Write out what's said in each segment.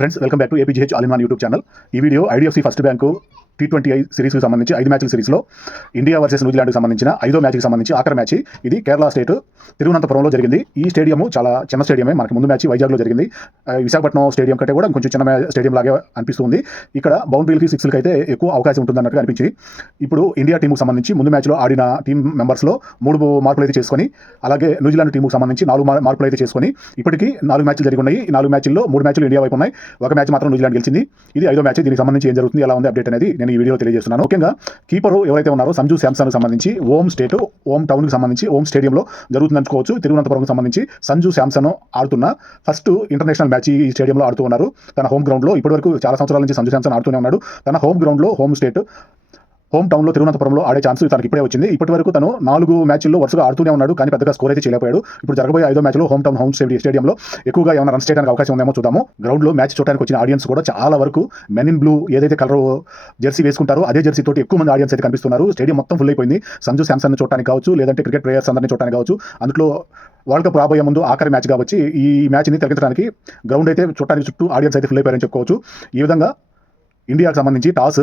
Friends welcome back to APGH all YouTube channel ఈ video IDFC first bank T twenty I సిరీస్కి సంబంధించి ఐదు మ్యాచ్ల సిరీస్లో ఇండియా వర్సెస్ న్యూజిలాండ్కి సంబంధించిన ఐదో మ్యాచ్కి సంబంధించి ఆఖరి మ్యాచ్ ఇది కేరళ స్టేట్ తిరువనంతపురంలో జరిగింది. ఈ స్టేడియం చాలా చిన్న స్టేడియమే మనకి ముందు మ్యాచ్ వైజాగ్లో జరిగింది. విశాఖపట్నం స్టేడియం కంటే కూడా కొంచెం చిన్న స్టేడియం లాగే అనిపిస్తుంది. ఇక్కడ బౌండరీలకి సిక్స్లకి అయితే ఎక్కువ అవకాశం ఉంటుంది అన్నట్టుగా అనిపించింది. ఇప్పుడు ఇండియా టీంకు సంబంధించి ముందు మ్యాచ్లో ఆడిన టీం మెంబర్స్లో మూడు మార్కులు అయితే చేసుకొని అలాగే న్యూజిలాండ్ టీంకు సంబంధించి నాలుగు మార్పులు మార్కులు అయితే చేసుకొని ఇప్పటికీ నాలుగు మ్యాచ్లు జరిగి ఉన్నాయి. ఈ నాలుగు మ్యాచ్ల్లో మూడు మ్యాచ్లు ఇండియా వైపు ఉన్నాయి. ఒక మ్యాచ్ మాత్రం న్యూజిలాండ్ గెలిచింది. ఇది ఐదో మ్యాచ్. దీనికి సంబంధించి ఏం జరుగుతుంది ఎలా ఉంది అప్డేట్ అనేది నేను ఈ వీడియో తెలియజేస్తున్నాను. ముఖ్యంగా కీపర్ ఎవరైతే ఉన్నారో సంజు శాంసన్ సంబంధించి ఓం స్టేట్ ఓం టౌన్కి సంబంధించి ఓం స్టేడియంలో జరుగుతుందనుకోవచ్చు. తిరువనంతపురంకి సంబంధించి సంజు శాంసన్ ఆడుతున్న ఫస్ట్ ఇంటర్నేషనల్ మ్యాచ్ ఈ స్టేడియంలో ఆడుతూ ఉన్నారు. తన హోమ్ గ్రౌండ్లో ఇప్పటివరకు చాలా సంవత్సరాల నుంచి సంజు శాంసన్ ఆడుతూనే ఉన్నాడు. తన హోమ్ గ్రౌండ్లో హోమ్ స్టేట్ హోమ్ టౌన్లో తిరువనంతపురంలో ఆడే ఛాన్స్ తనకి ఇప్పుడే వచ్చింది. ఇప్పటి వరకు తను నాలుగు మ్యాచ్ల్లో వరుసగా ఆడుతూనే ఉన్నాడు కానీ పెద్దగా స్కోర్ అయితే చేయలేకపోయాడు. ఇప్పుడు జరగబోయే ఐదో మ్యాచ్లో హోమ్ టౌన్ హోమ్ స్టేడియం స్టేడియంలో ఎక్కువగా ఏమైనా రన్స్ చేయడానికి అవకాశం ఉందేమో చూద్దాము. గ్రౌండ్లో మ్యాచ్ చూడడానికి వచ్చిన ఆడియన్స్ కూడా చాలా వరకు మెన్ ఇన్ బ్లూ ఏదైతే కలర్ జెర్సీ వేసుకుంటారో అదే జెర్సీ తోటి ఎక్కువ మంది ఆడియన్స్ అయితే కనిపిస్తున్నారు. స్టేడియం మొత్తం ఫుల్ అయిపోయింది. సంజు శాంసన్ చూడడానికి కావచ్చు లేదంటే క్రికెట్ ప్లేయర్స్ అందరినీ చూడడానికి కావచ్చు. అందులో వరల్డ్ కప్ రాబోయే ముందు ఆఖరి మ్యాచ్ కావచ్చు ఈ మ్యాచ్ని తగ్గించడానికి గ్రౌండ్ అయితే చూడడానికి చుట్టూ ఆడియన్స్ అయితే ఫుల్ అయిపోయారని చెప్పుకోవచ్చు. ఈ విధంగా ఇండియాకు సంబంధించి టాస్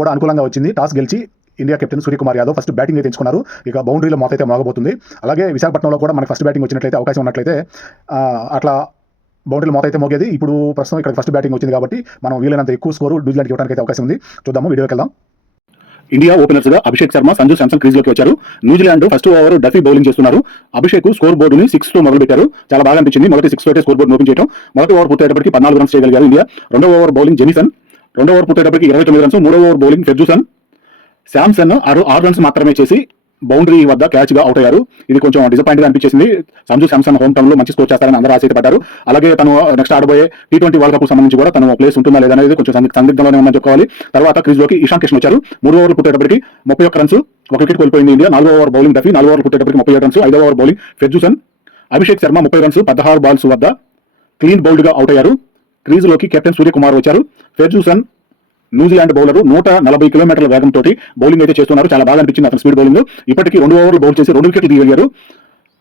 కూడా అనుకూలంగా వచ్చింది. టాస్ గెలిచి India captain Suryakumar Yadav first batting అయితే ఎంచుకున్నారు ఇక బౌండరీలో మాత్ అయితే మోగబోతుంది. అలాగే విశాఖపట్నంలో కూడా మనకు ఫస్ట్ బ్యాటింగ్ వచ్చినట్లయితే అవకాశం ఉన్నట్లయితే అట్లా బౌండరీలు మోత అయితే మోగేది. ఇప్పుడు ప్రస్తుతం ఇక్కడ ఫస్ట్ బ్యాటింగ్ వచ్చింది కాబట్టి మనం వీలైనంత ఎక్కువ స్కోరు న్యూజిలాండ్కి ఇవ్వడానికి అయితే అవకాశం ఉంది. చూద్దాము వీడియోకి వెళ్దాం. ఇండియా ఓపెనర్స్గా అభిషేక్ శర్మ సంజు శాంసన్ క్రీజ్లోకి వచ్చారు. New Zealand first over Duffy bowling చేస్తున్నారు. అభిషేక్ స్కోర్ బోర్డుని సిక్స్తో మొదలు పెట్టారు చాలా బాగా అనిపించింది. మొదటి సిక్స్ తోటే స్కోర్ బోర్డు ఓపెన్ చేయడం మొదటి ఓవర్ పూర్తయ్యేటప్పటికి పద్నాలుగు రన్స్ చేయగలిగారు ఇండియా. రెండో ఓవర్ బౌలింగ్ జెనిసన్. రెండో ఓవర్ పుట్టేటప్పటికి ఇరవై తొమ్మిది రన్స్ మూడో ఓవర్ బౌలింగ్ ఫెర్జూసన్ శాంసన్ ఆరు ఆరు రన్స్ మాత్రమే చేసి బౌండరీ వద్ద క్యాచ్గా అవుట్ అయ్యారు. ఇది కొంచెం డిసప్పాయింట్గా అనిపించేసింది. సంజు శాంసన్ హోమ్ టౌన్లో మంచి స్కోర్ చేస్తారని అందరూ ఆశపడ్డారు అలాగే తను uh, నెక్స్ట్ ఆడబోయే టీ ట్వంటీ వరల్డ్ కప్ సంబంధించి కూడా తను ప్లేస్ ఉంటుందా లేదా అనేది కొంచెం సందిగ్ధంలోనే ఉందని చెప్పుకోవాలి. తర్వాత క్రీజ్లోకి ఇషాన్ కిషన్ వచ్చారు. మూడు ఓవర్లు పుట్టేటప్పటికి ముప్పై ఒక్క రన్స్ ఒక వికెట్ కోల్పోయింది ఇండియా. నాలుగో ఓవర్ బౌలింగ్ డఫీ నాలుగో ఓవర్ పుట్టేటప్పటికి ముప్పై ఏడు రన్స్ ఐదో over bowling Ferguson Abhishek Sharma ముప్పై రన్స్ పదహారు బాల్స్ వద్ద క్లీన్ బౌల్డ్గా అవుట్ అయ్యారు. క్రీజ్లోకి కెప్టెన్ సూర్యకుమార్ వచ్చారు. ఫెర్జూసన్ న్యూజిలాండ్ బౌలర్ నూట నలభై కిలోమీటర్ల వేగంతో బౌలింగ్ అయితే చేస్తున్నారు. చాలా బాగా అనిపించింది అతని స్పీడ్ బౌలింగ్. ఇప్పటికీ రెండు ఓవర్లు బౌల్ చేసి రెండు వికెట్లు తీయగలిగారు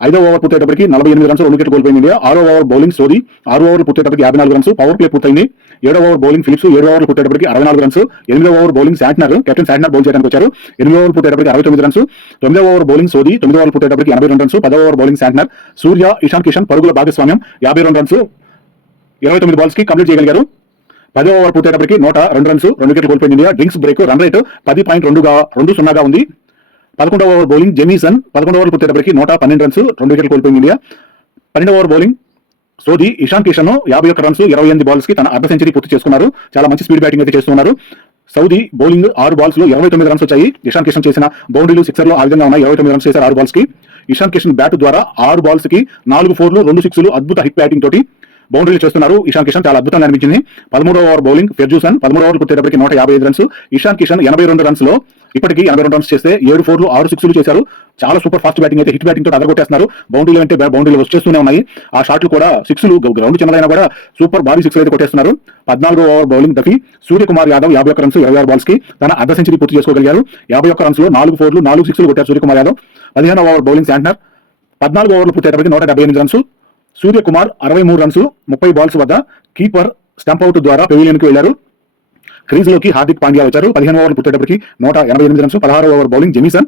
ఐదో ఓవర్ పూర్తయ్యేటప్పటికి నలభై ఎనిమిది రన్స్ రెండు వికెట్ కోల్పోయింది ఇండియా. ఆరో ఓవర్ బౌలింగ్ సోది ఆరు ఓవర్ పూర్తయ్యేటప్పటికి యాభై నాలుగు రన్స్ పవర్ ప్లే పూర్తయింది. ఏడో ఓవర్ బౌలింగ్ ఫిలిప్స్ ఏడు ఓవర్ పూర్తయ్యేటప్పటికి అరవై నాలుగు రన్స్ ఎనిమిదో over bowling Santner captain Santner bowl చేయడానికి వచ్చారు. ఎనిమిదో ఓవర్ పూర్తయ్యేటప్పటికి అరవై తొమ్మిది రన్స్ తొమ్మిదో ఓవర్ బౌలింగ్ సోది తొమ్మిదో ఓవర్ పూర్తయ్యేటప్పటికి ఎనభై రెండు రన్స్ పదో over bowling Santner Surya Ishan Kishan పరుగుల భాగస్వామ్యం యాభై రెండు రన్స్ ఇరవై తొమ్మిది బాల్స్కి కంప్లీట్ చేయగలిగారు. పదో ఓవర్ పూర్తయ్యేటప్పటికి నూట రెండు రన్స్ రెండు వికెట్లు కోల్పోయింది India. Drinks break run rate పది పాయింట్ రెండుగా రెండు సున్నాగా ఉంది. పదకొండవ ఓవర్ బౌలింగ్ జెమీసన్. పదకొండవ ఓవర్ పూర్తయ్యేటప్పటికి నూట పన్నెండు రన్స్ రెండు వికెట్లు కోల్పోయింది ఇండియా. పన్నెండవ ఓవర్ బౌలింగ్ సోది ఇషాన్ కిషన్ యాభై ఒక్క రన్స్ ఇరవై ఎనిమిది బాల్స్కి తన అర్ధ సెంచరీ పూర్తి చేసుకున్నారు. చాలా మంచి స్పీడ్ బ్యాటింగ్ అయితే చేస్తున్నారు. సౌదీ బౌలింగ్ ఆరు బాల్స్లో ఇరవై తొమ్మిది రన్స్ వచ్చాయి. ఇషాన్ కిషన్ చేసిన బౌండరీలు సిక్సర్లు ఆ విధంగా ఉన్నాయి. ఇరవై తొమ్మిది రన్స్ చేశారు ఆరు బాల్స్కి ఇషాన్ కిషన్ బ్యాట్ ద్వారా ఆరు బాల్స్కి నాలుగు ఫోర్లు రెండు సిక్స్లు అద్భుత హిట్ బ్యాటింగ్ తోటి బౌండరీలు చేస్తున్నారు. ఇషాన్ కిషన్ చాలా అద్భుతంగా అనిపించింది. పదమూడో ఓవర్ బౌలింగ్ ఫెర్జూసన్ పదమూడు ఓవర్ కొట్టేటప్పటికి నూట యాభై ఐదు రన్స్. ఇషాన్ కిషన్ ఎనభై రెండు రన్స్లో ఇప్పటికీ ఎనభై రెండు రన్స్ చేస్తే ఏడు ఫోర్లు ఆరు సిక్స్లు చేశారు. చాలా సూపర్ ఫాస్ట్ బ్యాటింగ్ అయితే హిట్ బ్యాటింగ్తో అదరగొట్టేస్తున్నారు. బౌండరీలు అంటే బౌండరీలు వచ్చేస్తూనే ఉన్నాయి. ఆ షాట్లు కూడా సిక్స్లు గ్రౌండ్ చిన్నదైనా కూడా సూపర్ భారీ సిక్స్ అయితే కొట్టేస్తున్నారు. పద్నాలుగో over bowling Duffy Suryakumar Yadav యాభై ఒక్క రన్స్ ఇరవై ఆరు బాల్స్కి తన అర్ధ సెంచరీ పూర్తి చేసుకోగలిగారు. యాభై ఒక్క రన్స్లో నాలుగు ఫోర్లు నాలుగు సిక్స్లు కొట్టారు సూర్యకుమార్ యాదవ్. పదిహేను ఓవర్ బౌలింగ్ శాంటనర్. పద్నాలుగు ఓవర్లు పూర్తయ్యేటప్పటికి నూట డెబ్బై ఎనిమిది రన్స్ సూర్యకుమార్ అరవై మూడు రన్స్ ముప్పై బాల్స్ వద్ద కీపర్ స్టంప్ అవుట్ ద్వారా పెవిలియన్కి వెళ్ళారు క్రీజ్లోకి హార్దిక్ పాండ్యా వచ్చారు. పదిహేను ఓవర్లు పుట్టేటప్పటికి నూట ఎనభై ఎనిమిది రన్స్ పదహారు ఓవర్ బౌలింగ్ జెమిసన్.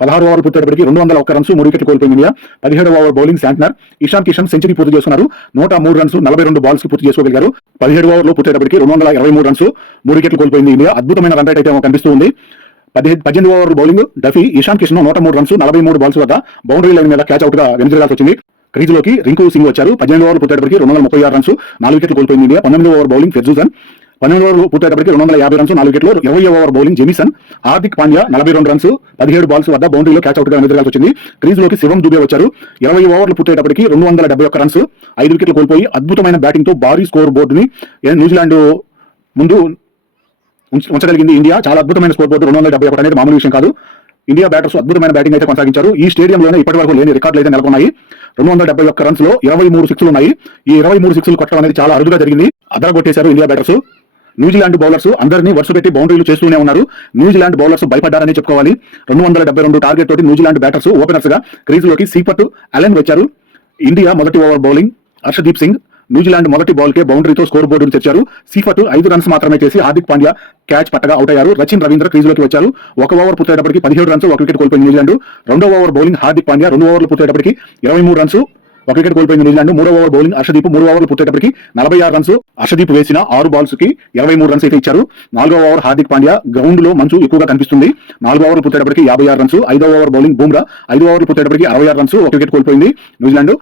పదహారు ఓవర్లు పుట్టేటప్పటికి రెండు వందల ఒక్క రన్స్ మూడు వికెట్లు కోల్పోయింది ఇండియా. పదిహేడు over bowling Santner Ishan Kishan century పూర్తి చేస్తున్నారు నూట మూడు రన్స్ నలభై రెండు బాల్స్కి పూర్తి చేసుకోగలిగారు. పదిహేడు ఓవర్లు పుట్టేటప్పటికి రెండు వందల ఇరవై మూడు రన్స్ మూడు వికెట్లు కోల్పోయింది ఇండియా. అద్భుతమైన రన్ రేట్ అయితే కనిపిస్తుంది పదిహేను పద్దెనిమిది over bowling Duffy Ishan Kishan నూట మూడు రన్స్ నలభై మూడు బాల్స్ వద్ద బౌండరీ లైన్ మీద క్యాచ్ అవుట్గా వెనుదిరగాల్సి వచ్చింది. క్రీజులోకి రింకు సింగ్ వచ్చారు. పద్దెనిమిది ఓవర్లు పూర్తయ్యేటప్పటికి రెండు వందల ముప్పై ఆరు రన్స్ నాలుగు వికెట్లు కోల్పోయింది ఇండియా. పంతొమ్మిది ఓవర్ బౌలింగ్ ఫెర్జూసన్ పన్నెండు ఓవర్లు పూర్తయ్యేటప్పటికి రెండు వందల యాభై రన్స్ నాలుగు వికెట్లు ఇరవై over bowling Jamieson Hardik Pandya నలభై రెండు రన్స్ పదిహేడు బాల్స్ వద్ద బౌండరీలో క్యాచ్ అవుట్గా వచ్చింది. క్రీజ్లోకి శివం దుబే వచ్చారు. ఇరవై ఓవర్లు పూర్తయ్యేటప్పటికి రెండు వందల డెబ్బై ఒక్క రన్స్ ఐదు వికెట్లు కోల్పోయి అద్భుతమైన బ్యాటింగ్తో భారీ స్కోర్ బోర్డుని న్యూజిలాండ్ ముందు ఉంచగలిగింది ఇండియా. చాలా అద్భుతమైన స్కోర్ బోర్డు రెండు వందల డెబ్బై ఒకటి అనేది మామూలు విషయం కాదు. ఇండియా బ్యాటర్స్ అద్భుతమైన బ్యాటింగ్ అయితే కొనసాగించారు. ఈ స్టేడియంలోనే ఇప్పటి వరకు లేని రికార్డులు అయితే నెలకొన్నాయి. రెండు వందల డెబ్బై ఒక్క రన్స్లో ఇరవై మూడు సిక్స్లు ఉన్నాయి. ఈ ఇరవై మూడు సిక్స్లు కొట్టడం అనేది చాలా అరుదుగా జరిగింది. అదరగొట్టేశారు India batters. New Zealand bowlers అందరినీ వరుస పెట్టి బౌండరీలు చేస్తూనే ఉన్నారు. న్యూజిలాండ్ బౌలర్స్ భయపడ్డారని చెప్పుకోవాలి. రెండు వందల డెబ్బై రెండు టార్గెట్ తోటి న్యూజిలాండ్ బ్యాటర్స్ ఓపెనర్స్గా క్రీజ్లోకి సీపట్ అలెన్ వచ్చారు. ఇండియా మొదటి over bowling. Harshdeep Singh New Zealand మొదటి బౌల్కే బౌండరీతో స్కోర్ బోర్డును తెచ్చారు సిఫట్ ఐదు రన్స్ మాత్రమే చేసి హార్దిక్ పాండ్యా క్యాచ్ పట్టగా అవుట్ అయ్యారు రచిన్ రవీంద్ర క్రీజులోకి వచ్చారు. ఒక ఓవర్ పూర్తయ్యేటప్పటికి పదిహేడు రన్స్ ఒక వికెట్ కోల్పోయింది న్యూజిలాండ్. రెండో ఓవర్ బౌలింగ్ హార్దిక్ పాండ్యా రెండు ఓవర్లు పూర్తయ్యేటప్పటికి ఇరవై మూడు రన్స్ ఒక వికెట్ కోల్పోయింది న్యూజిలాండ్. మూడో ఓవర్ బౌలింగ్ హర్షదీప్ మూడు ఓవర్లు పూర్తయ్యేటప్పటికి నలభై ఆరు రన్స్ హర్షదీప్ వేసిన ఆరు బాల్స్కి ఇరవై మూడు రన్స్ అయితే ఇచ్చారు. నాలుగో ఓవర్ హార్దిక్ పాండ్యా గ్రౌండ్లో మంచు ఎక్కువగా కనిపిస్తుంది. నాలుగో ఓవర్ పూర్తయ్యేటప్పటికి యాభై ఆరు రన్స్ ఐదో ఓవర్ బౌలింగ్ బూమ్రా ఐదో ఓవర్ పూర్తయ్యేటప్పటికి అరవై ఆరు రన్స్ ఒక వికెట్ కోల్పోయింది న్యూజిలాండ్.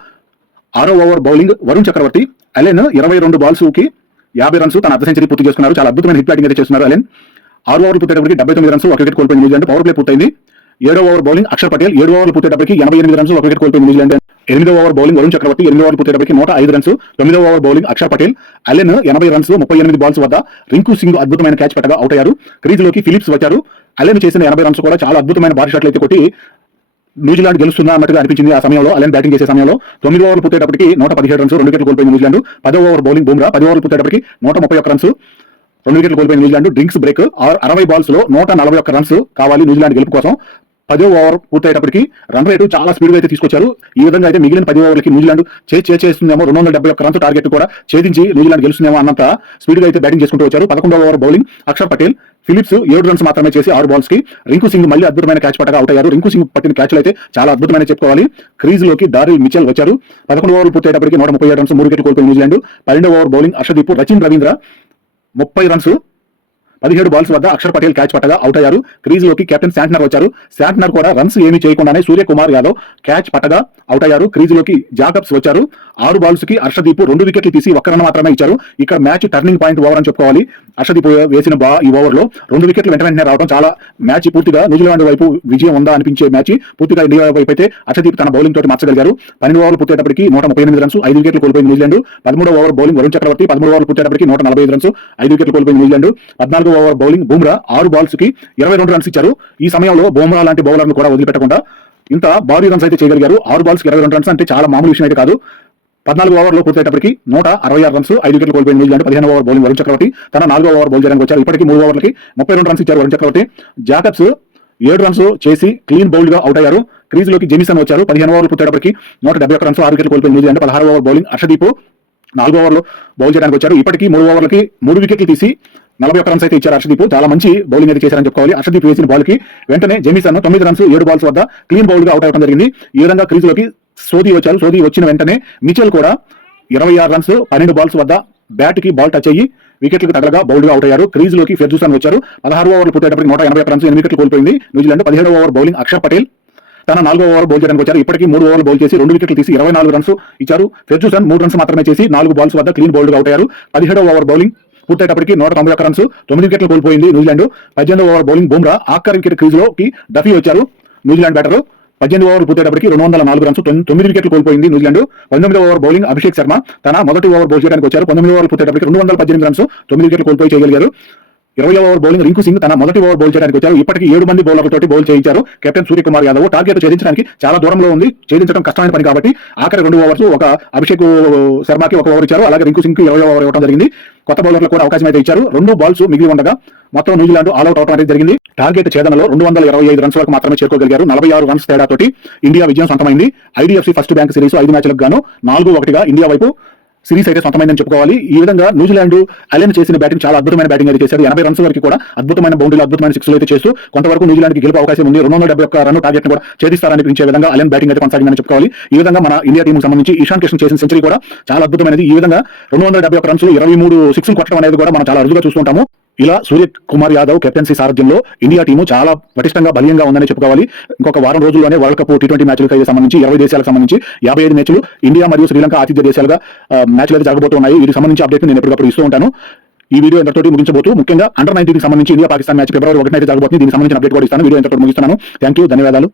ఆరో over bowling Varun Chakravarthy Allen ఇరవై రెండు బాల్స్కి యాభై రన్స్ తన అర్ధ సెంచరీ పూర్తి చేసుకున్నారు. చాలా అద్భుతమైన హిట్ బ్యాటింగ్ అయితే చేస్తున్నారు అలెన్. ఆరు ఓవర్లు పూర్తయ్యేటప్పటికి డెబ్బై తొమ్మిది రన్స్ ఒక వికెట్ కోల్పోయింది న్యూజిలాండ్. పవర్ ప్లే పూర్తయింది. ఏడో ఓవర్ బౌలింగ్ అక్షర్ పటేల్ ఏడు ఓవర్లు పూర్తయ్యేటప్పటికి ఎనభై ఎనిమిది రన్స్ ఒక వికెట్ కోల్పోయింది న్యూజిలాండ్. ఎనిమిదో ఓవర్ బౌలింగ్ వరుణ్ చక్రవర్తి ఎనిమిదో ఓవర్ పూర్తయ్యేటప్పటికి నూట ఐదు రన్స్ తొమ్మిదో over bowling Axar Patel Allen ఎనభై రన్స్ ముప్పై ఎనిమిది బాల్స్ వద్ద రింకు సింగ్ అద్భుతమైన క్యాచ్ పట్టగా అవుట్ అయ్యారు. క్రీజులోకి ఫిలిప్స్ వచ్చారు. అలెన్ చేసిన ఎనభై రన్స్ కూడా చాలా అద్భుతమైన భారీ షాట్లు అయితే కొట్టి న్యూజిలాండ్ గెలుస్తున్న అన్నట్టుగా అనిపించింది ఆ సమయంలో. అలెన్ బ్యాటింగ్ చేసే సమయంలో తొమ్మిది ఓవర్లు పూర్తయ్యేటప్పటికి నూట పదిహేడు రన్స్ రెండు వికెట్లు కోల్పోయింది న్యూజిలాండ్. పదో ఓవర్ బౌలింగ్ బూమ్రా. పది ఓవర్లు పూర్తయ్యేటప్పటికి నూట ముప్పై ఒక్క రన్స్ రెండు వికెట్లు కోల్పోయిన న్యూజిలాండ్. Drinks break. అరవై బాల్స్లో నూట నలభై ఒక్క రన్స్ కావాలి న్యూజిలాండ్ గెలుపు కోసం. పదో ఓవర్ పూర్తయ్యేటప్పటికి రన్ రేటు చాలా స్పీడ్గా అయితే తీసుకొచ్చారు. ఈ విధంగా అయితే మిగిలిన పది ఓవర్లకి న్యూజిలాండ్ చేసి చేస్తుందేమో రెండు వందల డెబ్బై ఒక్క రన్స్ టార్గెట్ కూడా ఛేదించి న్యూజిలాండ్ గెలుస్తుందేమో అన్నంత స్పీడ్గా అయితే బ్యాటింగ్ చేసుకుంటూ వచ్చారు. పదకొండో over bowling Axar Patel Phillips ఏడు రన్స్ మాత్రమే చేసి ఆరు బాల్స్కి రింకు సింగ్ మళ్ళీ అద్భుతమైన క్యాచ్ పట్టగా అవుట్ అయ్యారు. రింకు సింగ్ పట్టిన క్యాచ్లు అయితే చాలా అద్భుతమైన చెప్పుకోవాలి. క్రీజ్లోకి దారి మిచెల్ వచ్చారు. పదకొండు ఓవర్లు పూర్తయ్యేటప్పటికి నూట ముప్పై ఏడు రన్స్ మూడు వికెట్ కోల్పోయింది న్యూజిలాండ్. పన్నెండో ఓవర్ బౌలింగ్ అర్షదీప్ రచిన్ రవీంద్ర ముప్పై రన్స్ పదిహేడు బాల్స్ వద్ద అక్షర్ పటేల్ క్యాచ్ పట్టగా అవుట్ అయ్యారు. క్రీజ్లోకి కెప్టెన్ శాంట్నర్ వచ్చారు. శాంట్నర్ కూడా రన్స్ ఏమీ చేయకుండానే సూర్యకుమార్ యాదవ్ క్యాచ్ పట్టగా అవుట్ అయ్యారు. క్రీజ్లోకి జాకబ్స్ వచ్చారు. ఆరు బాల్స్కి హర్షదీప్ రెండు వికెట్లు తీసి ఒక్క రన్ మాత్రమే ఇచ్చారు. ఇక్కడ మ్యాచ్ టర్నింగ్ పాయింట్ ఓవర్ అని చెప్పుకోవాలి. హర్షదీప్ వేసిన బా ఈ ఓవర్లో రెండు వికెట్లు వెంట వెంటనే రావడం చాలా మ్యాచ్ పూర్తిగా న్యూజిలాండ్ వైపు విజయం ఉందా అనిపించే మ్యాచ్ పూర్తిగా ఇండియా వైపు అయితే హర్షదీప్ తన బౌలింగ్ తోటి మార్చగలిగారు. పన్నెండు ఓవర్లు పూర్తయ్యేటప్పటికి నూట ముప్పై ఎనిమిది రన్స్ ఐదు వికెట్లు కోల్పోయింది న్యూజిలాండ్. పదమూడో ఓవర్ బౌలింగ్ వరుణ్ చక్రవర్తి పదమూడు ఓవర్లు పూర్తయ్యేటప్పటికి నూట నలభై ఐదు రన్స్ ఐదు వికెట్లు కోల్పోయింది న్యూజిలాండ్. పద్నాలుగు ఓవర్ బౌలింగ్ బుమ్రా ఆరు బాల్స్కి ఇరవై రెండు రన్స్ ఇచ్చారు. ఈ సమయంలో బుమ్రా లాంటి బౌలర్ను కూడా వదిలిపెట్టకుండా ఇంత భారీ రన్స్ అయితే చేయగలిగారు. ఆరు బాల్స్కి ఇరవై రెండు రన్స్ అంటే చాలా మామూలు విషయం అయితే కాదు. పద్నాలుగు ఓవర్లో పూర్తయ్యేటప్పటికి నూట అరవై ఆరు రన్స్ ఐదు వికెట్లు కోల్పోయిన న్యూజిలాండ్ పదిహేను ఓవర్ బౌలింగ్ వరుణ్ చక్రవర్తి తన నాలుగో ఓవర్ బౌల్ చేయడానికి వచ్చారు. ఇప్పటికీ మూడు ఓవర్లకి ముప్పై రెండు రన్స్ ఇచ్చారు వరుణ్ చక్రవర్తి. జాకబ్స్ ఏడు రన్స్ చేసి క్లీన్ బౌల్డ్గా అవుట్ అయ్యారు. క్రీజ్లోకి జెమిసన్ వచ్చారు. పదిహేను ఓవర్లు పూర్తయ్యేటప్పటికి నూట డెబ్బై ఒక రన్స్ ఆరు వికెట్లు కోల్పోయిన న్యూజిలాండ్ పదహారు ఓవర్ బౌలింగ్ హర్షదీప్ నాలుగు ఓవర్లో బౌల్ చేయడానికి వచ్చారు. ఇప్పటికీ మూడు ఓవర్లకి మూడు వికెట్లు తీసి నలభై ఒక్క రన్స్ అయితే ఇచ్చారు హర్షదీప్. చాలా మంచి బౌలింగ్ అయితే చేశారని చెప్పుకోవాలి. హర్షదీప్ వేసిన బాల్కి వెంటనే జెమిసన్ తొమ్మిది రన్స్ ఏడు బాల్స్ వద్ద క్లీన్ బౌల్గా గా అవుట్ అవ్వడం జరిగింది. ఈ విధంగా క్రీజ్లోకి సోది వచ్చారు. సోది వచ్చిన వెంటనే మిచెల్ కూడా ఇరవై ఆరు రన్స్ పన్నెండు బాల్స్ వద్ద బ్యాట్కి బాల్ టచ్ అయ్యి వికెట్లకు తగలగా బౌల్డ్గా అవుట్ అయ్యారు. క్రీజ్లోకి ఫెర్జూసన్ వచ్చారు. పదహారు ఓవర్లు పూర్తయ్యేటప్పటికి నూట ఎనభై రన్స్ ఎనిమిది వికెట్లు కోల్పోయింది. న్యూజిలాండ్ పదిహేడు ఓవర్ బౌలింగ్ అక్షర్ పటేల్. తన నాలుగో ఓవర్ బౌల్ చేయడానికి వచ్చారు. ఇప్పటికీ మూడు ఓవర్లు బౌల్ చేసి రెండు వికెట్లు తీసి ఇరవై నాలుగు రన్స్ ఇచ్చారు. ఫెర్జూసన్ మూడు రన్స్ మాత్రమే చేసి నాలుగు బాల్స్ వద్ద క్లీన్ బౌల్డ్ అవుట్ అయ్యారు. పదిహేడో ఓవర్ బౌలింగ్ పూర్తయ్యేటప్పటికి నూట తొంభై ఒక్క రన్స్ తొమ్మిది వికెట్లు కోల్పోయింది న్యూజిలాండ్. పద్దెనిమిది ఓవర్ బౌలింగ్ బుమ్రా ఆఖరి వికెట్ క్రీజ్లోకి డఫీ వచ్చారు. న్యూజిలాండ్ బ్యాటర్ పద్దెనిమిది ఓవర్ పూర్తయ్యేటప్పటికి రెండు వందల నాలుగు రన్స్ తొమ్మిది వికెట్లు కోల్పోయింది న్యూజిలాండ్. పంతొమ్మిది ఓవర్ బౌలింగ్ అభిషేక్ శర్మ తన మొదటి ఓవర్ బౌల్ చేయడానికి వచ్చారు. పంతొమ్మిది ఓవర్ పూర్తయ్యేటప్పటికి రెండు వందల పద్దెనిమిది రన్స్ తొమ్మిది వికెట్లు కోల్పోయి చేయగలిగారు. ఇరవై ఓవర్ బౌలింగ్ రింకు సింగ్ తన మొదటి ఓవర్ బౌల్ చేయడానికి వచ్చారు. ఇప్పటికి ఏడు మంది బౌలర్లతోటి బౌల్ చేయించారు. కెప్టెన్ సూర్యకుమార్ యాదవ్ టార్గెట్ ఛేదించడానికి చాలా దూరంలో ఉంది. ఛేదించడం కష్టమైన పని కాబట్టి ఆఖరి రెండు ఓవర్స్ ఒక అభిషేక్ శర్మకి ఒక ఓవర్ ఇచ్చారు. అలాగే రింకు సింగ్కి ఇరవై ఓవర్ ఇవ్వడం జరిగింది. కొత్త బౌలర్లకు కూడా అవకాశం అయితే ఇచ్చారు. రెండు బాల్స్ మిగిలి ఉండగా మొత్తం న్యూజిలాండ్ ఆల్అౌట్ అవడం అనేది జరిగింది. టార్గెట్ ఛేదనలో రెండు వందల ఇరవై ఐదు రన్స్ వరకు మాత్రమే చేరుకోగలిగారు. నలభై ఆరు రన్స్ తేడాతోటి ఇండియా విజయం సొంతమైంది. ఐడిఎఫ్సి ఫస్ట్ బ్యాంక్ సిరీస్ ఐదు మ్యాచ్లకు గాను నాలుగు ఒకటిగా ఇండియా వైపు సిరీస్ అయితే సొంతమైందని చెప్పుకోవాలి. ఈ విధంగా న్యూజిలాండ్ అలెన్ చేసిన బ్యాటింగ్ చాలా అద్భుతమైన బ్యాటింగ్ అయితే చేశారు ఎనభై రన్స్ వరకు కూడా అద్భుతమైన బౌండరీలు అద్భుతమైన సిక్స్లు అయితే చేస్తూ కొంతవరకు న్యూజిలాండ్ గెలుపు అవకాశం ఉంది. రెండు వందల డెబ్బై ఒక్క రన్ టార్గెట్ కూడా ఛేదిస్తారనిపించే విధంగా అలెన్ బ్యాటింగ్ అయితే కొనసాగిందని చెప్పుకోవాలి. ఈ విధంగా మన ఇండియా టీం సంబంధించి ఇషాన్ కిషన్ చేసిన సెంచరీ కూడా చాలా అద్భుతమైనది. ఈ విధంగా రెండు వందల డెబ్బై ఒక్క రన్స్ ఇరవై మూడు సిక్స్ కొట్టడం అనేది కూడా మనం చాలా అరుదుగా చూస్తుంటాము ఇలా సూర్య కుమార్ యాదవ్ కెప్టెన్సీ సారథ్యంలో ఇండియా టీము చాలా పటిష్టంగా బలీయంగా ఉందని చెప్పుకోవాలి. ఇంకొక వారం రోజుల్లోనే వరల్డ్ కప్ టీ ట్వంటీ మ్యాచ్లకు అయితే సంబంధించి ఇరవై దేశాలకు సంబంధించి యాభై ఐదు మ్యాచ్లు ఇండియా మరియు శ్రీలంక ఆతిథ్య దేశాలుగా మ్యాచ్లు అయితే జరగబోతున్నాయి వీటికి సంబంధించి అప్డేట్ నేను ఎప్పటికప్పుడు ఇస్తూ ఉంటాను. ఈ వీడియో ఎంతతోటి ముగించబోతూ ముఖ్యంగా అండర్ నైన్టీన్ సంబంధించి ఇండియా పాకిస్తాన్ మ్యాచ్ ఫిబ్రవరి ఒకటి అయితే జరగబోతుంది. దీనికి సంబంధించిన అప్డేట్ కూడా ఇస్తాను. వీడియో ఎంతతో ముగిస్తున్నాను. థ్యాంక్ యూ ధన్యవాదాలు.